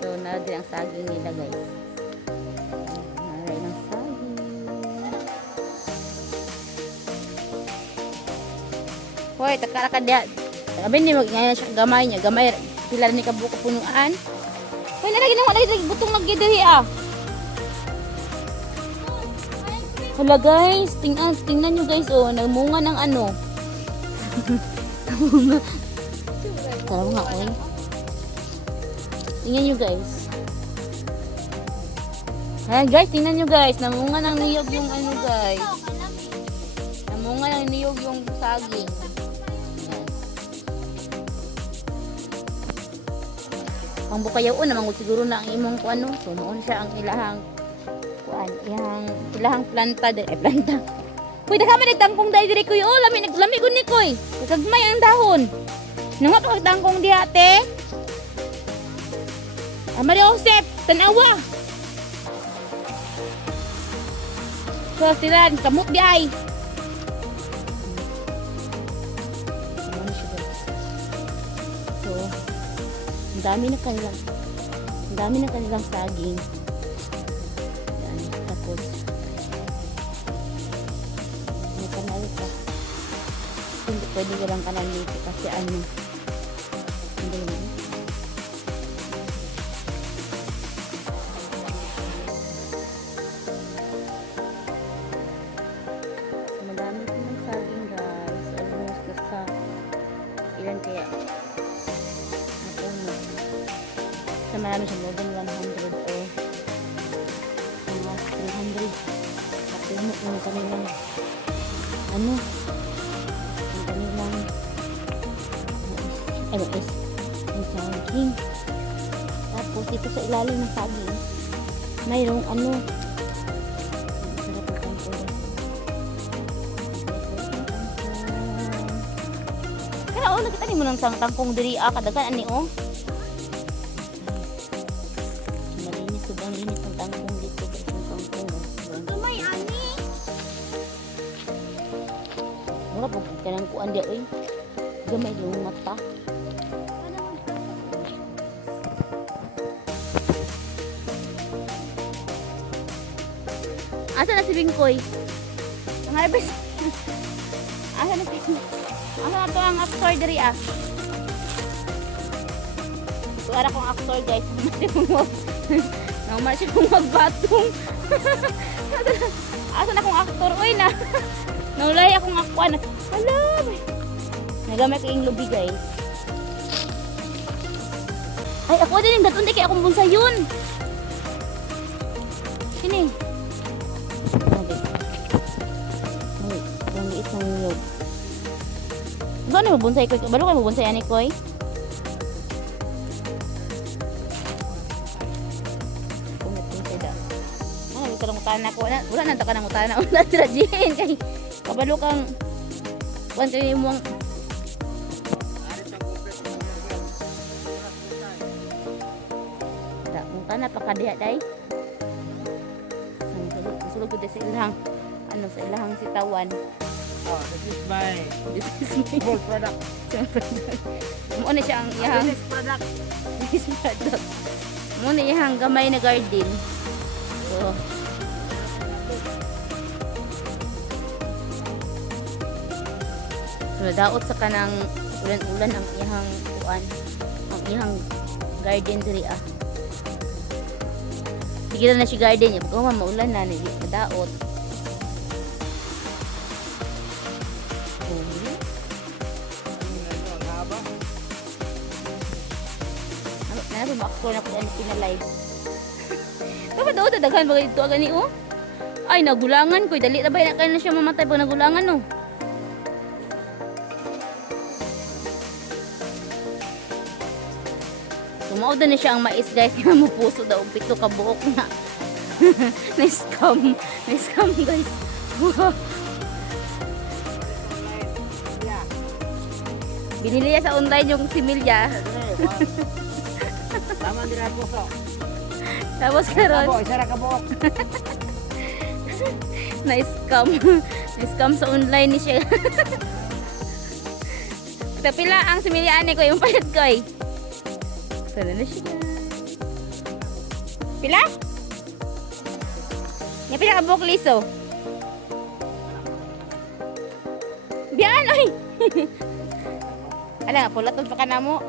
So, natin ang saging nila guys. Naray ng saging. Hoy, takara ka diya. Sabi ni ngayon siya gamay niya. Gamay, sila ni kabuka punuan. Hoy, nalagyan mo lagi butong nagdiri ah. Hala guys, tingnan nyo guys oh, namunga ng ano. Namunga. Tara nga oy. Tingnan nyo guys. Ayan guys, tingnan nyo guys, namunga ng niyog yung ano guys. Namunga ng niyog yung saging. Ang bukayaw naman siguro na ang imong kuano, so noon siya ang ilahang kuan, ilahang planta planta. Kuy daka man tangkong dai diri kuy, oh lami gun ni kuy. Kagmay ang dahon. Nunga pa tangkong di ate. Amari Josep, tanawa. So silan kamot di ay. So ang dami na kanilang saging. Yan, tapos may kanal pa. Hindi pwede walang kanal dito kasi ano, hindi na. Madami silang saging guys. Almost nasa ilan kaya? Na marami siya, more than 100 o mga 300 kapuno yung kanilang ano yung kanilang ano is yung saging. Tapos dito sa ilalim ng saging mayroong ano sarap ang tangkong kaya o nakita ni mo ng tangkong diri kadagan ani o. Sobrang linis ng tangkong dito guys, ng tangkong guys. Gamay ani. Wala po ka nang kuan dia oy. Gamay yung mata. Asa na si Bingkoy? Ang harvest. Asa na si Asa na to ang actor diri ah. Tuara kong actor guys. Naman siya kung magbatong. Asa na akong aktor? Uy na. Naulay akong akuan. Hala. Nagamay ko yung lubi guys. Ay ako din yung gatun. Di kaya akong bunsa yun. Sini. Ang liit ng niyog. Gano'n mo bunsay ko? Balo kayo mo bunsay ani ko eh? Utana ko na wala nang taka nang utana wala sila diin kay kabalo kang kuan kay imong da utana pa kadiha day sulod ko sa ilahang ano sa ilahang sitawan. Oh, this is my whole product. Mo na siya ang iyang product. Mo na iyang gamay na garden. So daot sa kanang ulan-ulan ang ihang kuan, ang ihang garden diri ah. Sige na si garden niya, pagka maulan na ni daot. Ano ba ako na ko pinalive. Dapat daw daghan bagay dito agani oh. Ay nagulangan ko, dali na ba na kanila siya mamatay pag nagulangan no. Tumaod na siya ang mais guys, nga mo puso daw pito ka buok na. Na-scam guys. Binili niya sa online yung similya. Tama din ang puso. Tapos karon Isara ka buok. na-scam. Na-scam sa online ni siya. Ito, pila ang similian ko yung palit ko eh. Sana na siya. Pila? Nga pila ka buklis oh. Biyan, oy. Ala nga, pulatod pa ka na mo.